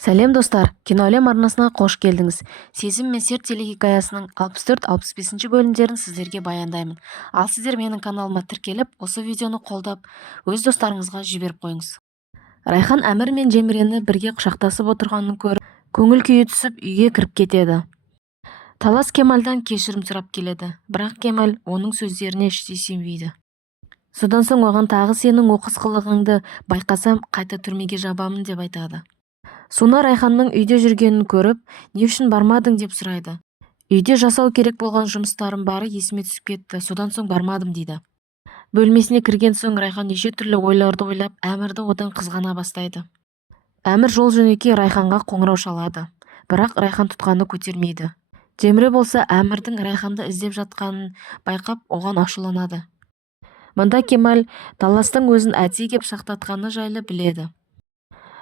Сәлем достар, киноәлем арнасына қош келдіңіз. Сезім мен серт телехикаясының 64-65 бөлімдерін сіздерге баяндаймын. Ал сіздер менің каналыма тіркеліп, осы видеоны қолдап, өз достарыңызға жіберіп қойыңыз. Райхан Әмір мен Жемрені бірге құшақтасып отырғанын көріп, көңіл күйі түсіп үйге кіріп кетеді. Талас Кемалдан кешірім сұрап келеді, бірақ Кемал оның сөздеріне іштей сенбейді. Содан соң оған тағы сенің оқыс қылығыңды байқасам, қайта түрмеге жабамын деп айтады. Суна Райханның үйде жүргенін көріп, не үшін бармадың деп сұрайды. Үйде жасау керек болған жұмыстарым бары есіме түсіп кетті, содан соң бармадым дейді. Бөлмесіне кірген соң Райхан неше түрлі ойларды ойлап, Әмірді одан қызғана бастайды. Әмір жол жөнекей Райханға қоңырау шалады, бірақ Райхан тұтқаны көтермейді. Жемре болса Әмірдің Райханды іздеп жатқанын байқап, оған ашуланады. Мұнда Кемал Таластың өзін әдейі кеп сақтатқаны жайлы біледі.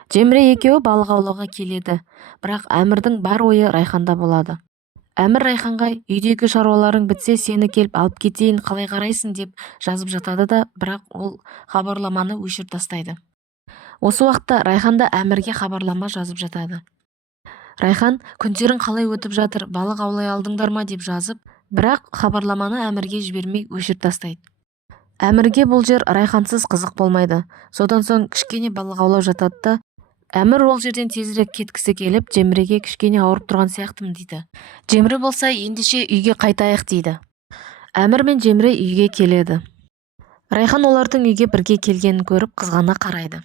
Жемре екеуі балық аулауға келеді, бірақ Әмірдің бар ойы Райханда болады. Әмір Райханға үйдегі шаруаларың бітсе сені келіп алып кетейін, қалай қарайсың деп жазып жатады да, бірақ ол хабарламаны өшіріп тастайды. Осы уақытта Райхан да Әмірге хабарлама жазып жатады. Райхан күндерің қалай өтіп жатыр, балық аулай алдыңдар ма деп жазып, бірақ хабарламаны Әмірге жібермей өшіріп тастайды. Әмірге бұл жер Райхансыз қызық болмайды. Содан соң кішкене балық аулап жатады да, Әмір ол жерден тезірек кеткісі келіп, Жемреге кішкене ауырып тұрған сияқтымын дейді. Жемре болса ендеше үйге қайтайық дейді. Әмір мен Жемре үйге келеді. Райхан олардың үйге бірге келгенін көріп қызғана қарайды.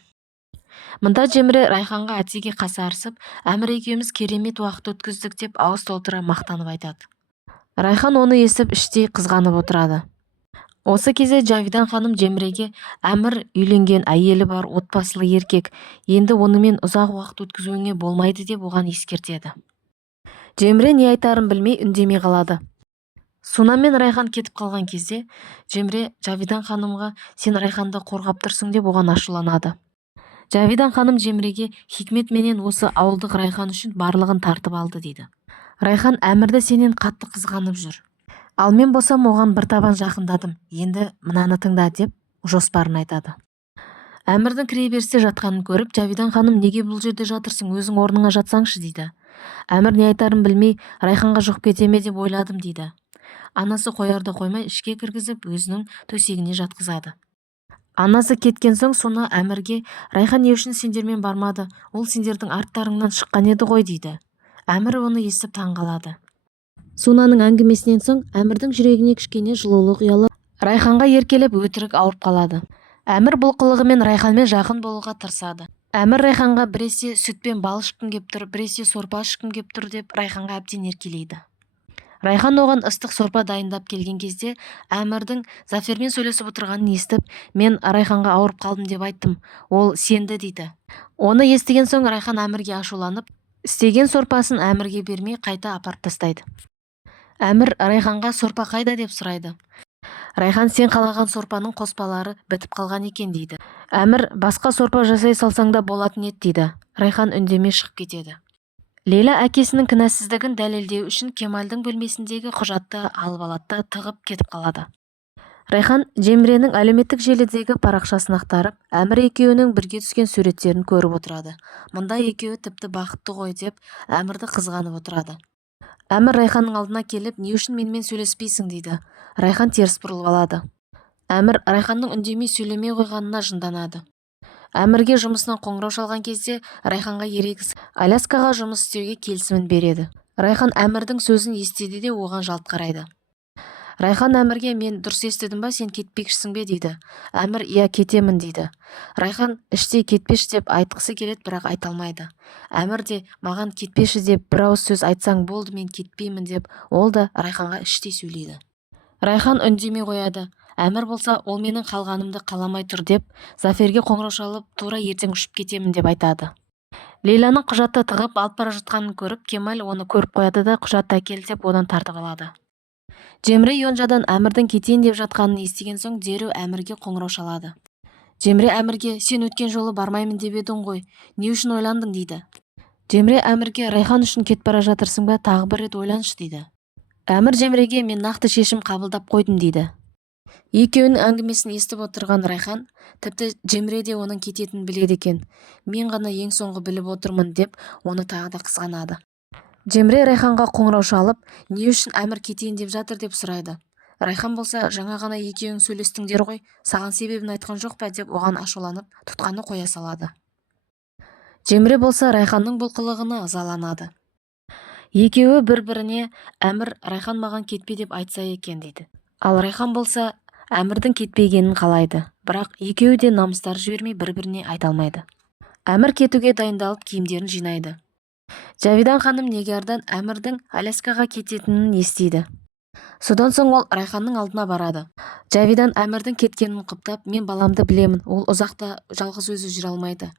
Мұнда Жемре Райханға әтеге қасарысып, Әмір екеуміз керемет уақыт өткіздік деп ауыз толтыра мақтанып айтады. Райхан оны естіп іштей қызғанып отырады. Осы кезде Жавидан ханым Жемреге Әмір үйленген, әйелі бар, отбасылы еркек, енді онымен ұзақ уақыт өткізуіңе болмайды деп оған ескертеді. Жемре не айтарын білмей үндемей қалады. Суна мен Райхан кетіп қалған кезде Жемре Жавидан ханымға сен Райханды қорғап тұрсың деп оған ашуланады. Жавидан ханым Жемреге хикмет менен осы ауылдық Райхан үшін барлығын тартып алды дейді. Райхан Әмірді сенен қатты қызғанып жүр. Ал мен болсам оған бір табан жақындадым, енді мынаны тыңда деп жоспарын айтады. Әмірдің кіреберісте жатқанын көріп, Жавидан ханым неге бұл жерде жатырсың, өзің орныңа жатсаңшы дейді. Әмір не айтарын білмей, Райханға жұғып кете ме деп ойладым дейді. Анасы қоярды қоймай ішке кіргізіп, өзінің төсегіне жатқызады. Анасы кеткен соң Суна Әмірге Райхан не үшін сендермен бармады, ол сендердің арттарыңнан шыққан еді ғой дейді. Әмір оны естіп таң қалады. Сунаның әңгімесінен соң Әмірдің жүрегіне кішкене жылулық ұялап, Райханға еркелеп өтірік ауырып қалады. Әмір бұл қылығымен Райханмен жақын болуға тырысады. Әмір Райханға біресе сүтпен бал ішкім кеп тұр, біресе сорпа ішкім кеп тұр деп Райханға әбден еркелейді. Райхан оған ыстық сорпа дайындап келген кезде Әмірдің Зафермен сөйлесіп отырғанын естіп, мен Райханға ауырып қалдым деп айттым, ол сенді дейді. Оны естіген соң Райхан Әмірге ашуланып, істеген сорпасын Әмірге бермей қайта апарып тастайды. Әмір Райханға сорпа қайда деп сұрайды. Райхан сен қалаған сорпаның қоспалары бітіп қалған екен дейді. Әмір басқа сорпа жасай салсаң да болатын еді дейді. Райхан үндемей шығып кетеді. Лейла әкесінің кінәсіздігін дәлелдеу үшін Кемалдың бөлмесіндегі құжатты алып алады да тығып кетіп қалады. Райхан Жемренің әлеуметтік желідегі парақшасын ақтарып, Әмір екеуінің бірге түскен суреттерін көріп отырады. Мұнда екеуі тіпті бақытты ғой деп Әмірді қызғанып отырады. Әмір Райханның алдына келіп, не үшін менімен сөйлеспейсің дейді. Райхан теріс бұрылып алады. Әмір Райханның үндемей сөйлемей қойғанына жынданады. Әмірге жұмысынан қоңырау шалған кезде Райханға ерегісіп, Аляскаға жұмыс істеуге келісімін береді. Райхан Әмірдің сөзін естіді де оған жалт қарайды. Райхан Әмірге мен дұрыс естідім ба, сен кетпекшісің бе дейді. Әмір иә кетемін дейді. Райхан іштей кетпеш деп айтқысы келеді, бірақ айта алмайды. Әмір де маған кетпеші деп бір ауыз сөз айтсаң болды, мен кетпеймін деп, ол да Райханға іштей сөйлейді. Райхан үндемей қояды. Әмір болса ол менің қалғанымды қаламай тұр деп, Заферге қоңырау шалып, тура ертең ұшып кетемін деп айтады. Лейланың құжатты тығып алып бара жатқанын көріп, Кемал оны көріп қояды да құжатты әкел деп одан тартып алады. Жемре Йонжадан Әмірдің кетейін деп жатқанын естіген соң дереу Әмірге қоңырау шалады. Жемре Әмірге сен өткен жолы бармаймын деп едің ғой, не үшін ойландың дейді. Жемре Әмірге Райхан үшін кет бара жатырсың ба, тағы бір рет ойланшы дейді. Әмір Жемреге мен нақты шешім қабылдап қойдым дейді. Екеуінің әңгімесін естіп отырған Райхан тіпті Жеміре де оның кететінін біледі екен. Мен ғана ең соңғы біліп отырмын деп оны тағы да қызғанады. Жеміре Райханға қоңырау шалып, не үшін Әмір кетейін деп жатыр деп сұрайды. Райхан болса, жаңа ғана екеуің сөйлестіңдер ғой, саған себебін айтқан жоқ па деп оған ашуланып, тұтқаны қоя салады. Жеміре болса Райханның бұл қылығына ызаланады. Екеуі бір-біріне Әмір Райхан маған кетпе деп айтса екен дейді. Ал Райхан болса Әмірдің кетпегенін қалайды, бірақ екеуі де намыстары жібермей бір-біріне айта алмайды. Әмір кетуге дайындалып киімдерін жинайды. Жавидан ханым Нигярдан Әмірдің Аляскаға кететінін естиді. Содан соң ол Райханның алдына барады. Жавидан Әмірдің кеткенін құптап, мен баламды білемін, ол ұзақта жалғыз өзі жүре алмайды.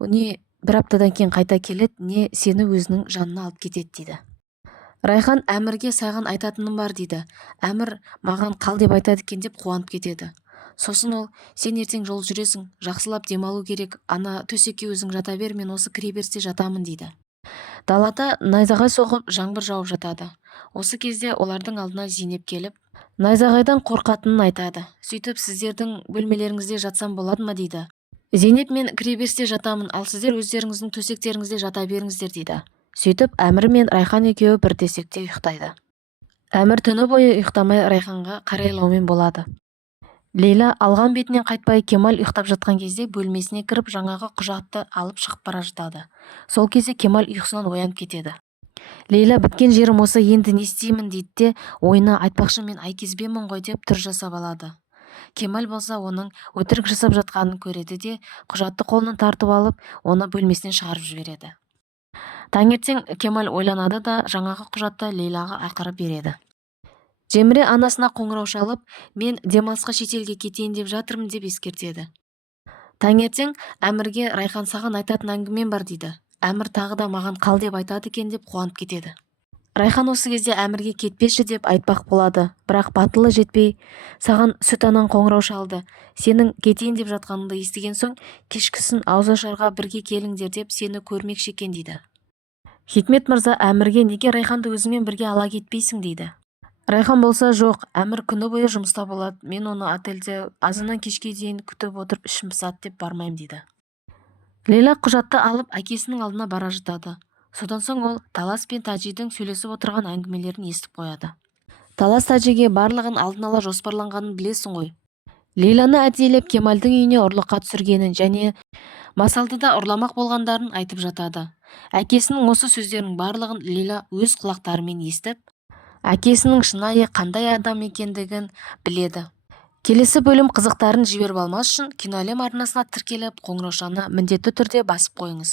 Не бір аптадан кейін қайта келеді, не сені өзінің жанына алып кетеді дейді. Райхан Әмірге саған айтатыным бар дейді. Әмір маған қал деп айтады екен деп қуанып кетеді. Сосын ол, сен ертең жол жүресің, жақсылап демалу керек, ана төсекке өзің жата бер, мен осы кіреберісте жатамын дейді. Далада найзағай соғып, жаңбыр жауып жатады. Осы кезде олардың алдына Зейнеп келіп, найзағайдан қорқатынын айтады. Сөйтіп, сіздердің бөлмелеріңізде жатсам болады ма дейді. Зейнеп, мен кіреберісте жатамын, ал сіздер өздеріңіздің төсектеріңізде жата беріңіздер дейді. Сөйтіп, Әмір мен Райхан екеуі бір төсекте ұйықтайды. Әмір түні бойы ұйықтамай Райханға қарайлаумен болады. Лейла алған бетінен қайтпай Кемал ұйықтап жатқан кезде бөлмесіне кіріп жаңағы құжатты алып шығып бара жатады. Сол кезде Кемал ұйқысынан оянып кетеді. Лейла біткен жерім осы, енді не істеймін дейді де, ойына айтпақшы мен Айкезбемін ғой деп түр жасап алады. Кемал болса оның өтірік жасап жатқанын көреді де, құжатты қолынан тартып алып, оны бөлмесінен шығарып жібереді. Таңертең Кемал ойланады да жаңағы құжатты Лейлаға ақыры береді. Жеміре анасына қоңырау шалып, мен демалысқа шетелге кетейін деп жатырмын деп ескертеді. Таңертең Әмірге Райхан саған айтатын әңгімем бар дейді. Әмір тағы да маған қал деп айтады екен деп қуанып кетеді. Райхан осы кезде Әмірге кетпеші деп айтпақ болады, бірақ батылы жетпей, саған сүт анан қоңырау шалды. Сенің кетейін деп жатқаныңды естіген соң, кешкісін ауызашарға бірге келіңдер деп сені көрмекші екен дейді. Хикмет мырза Әмірге неге Райханды өзіңмен бірге ала кетпейсің дейді. Райхан болса жоқ, Әмір күні бойы жұмыста болады, мен оны отельде азынан кешке дейін күтіп отырып ішім пысады деп бармаймын дейді. Лейла құжатты алып әкесінің алдына бара жатады. Содан соң ол Талас пен Тәжидің сөйлесіп отырған әңгімелерін естіп қояды. Талас Тәжиге барлығын алдын ала жоспарланғанын білесің ғой. Лейланы әдейілеп Кемалдың үйіне ұрлыққа түсіргенін және масалдыда ұрламақ болғандарын айтып жатады. Әкесінің осы сөздерінің барлығын Лейла өз құлақтарымен естіп, әкесінің шынайы қандай адам екендігін біледі. Келесі бөлім қызықтарын жіберіп алмас үшін Киноәлем арнасына тіркеліп, қоңыраушаны міндетті түрде басып қойыңыз.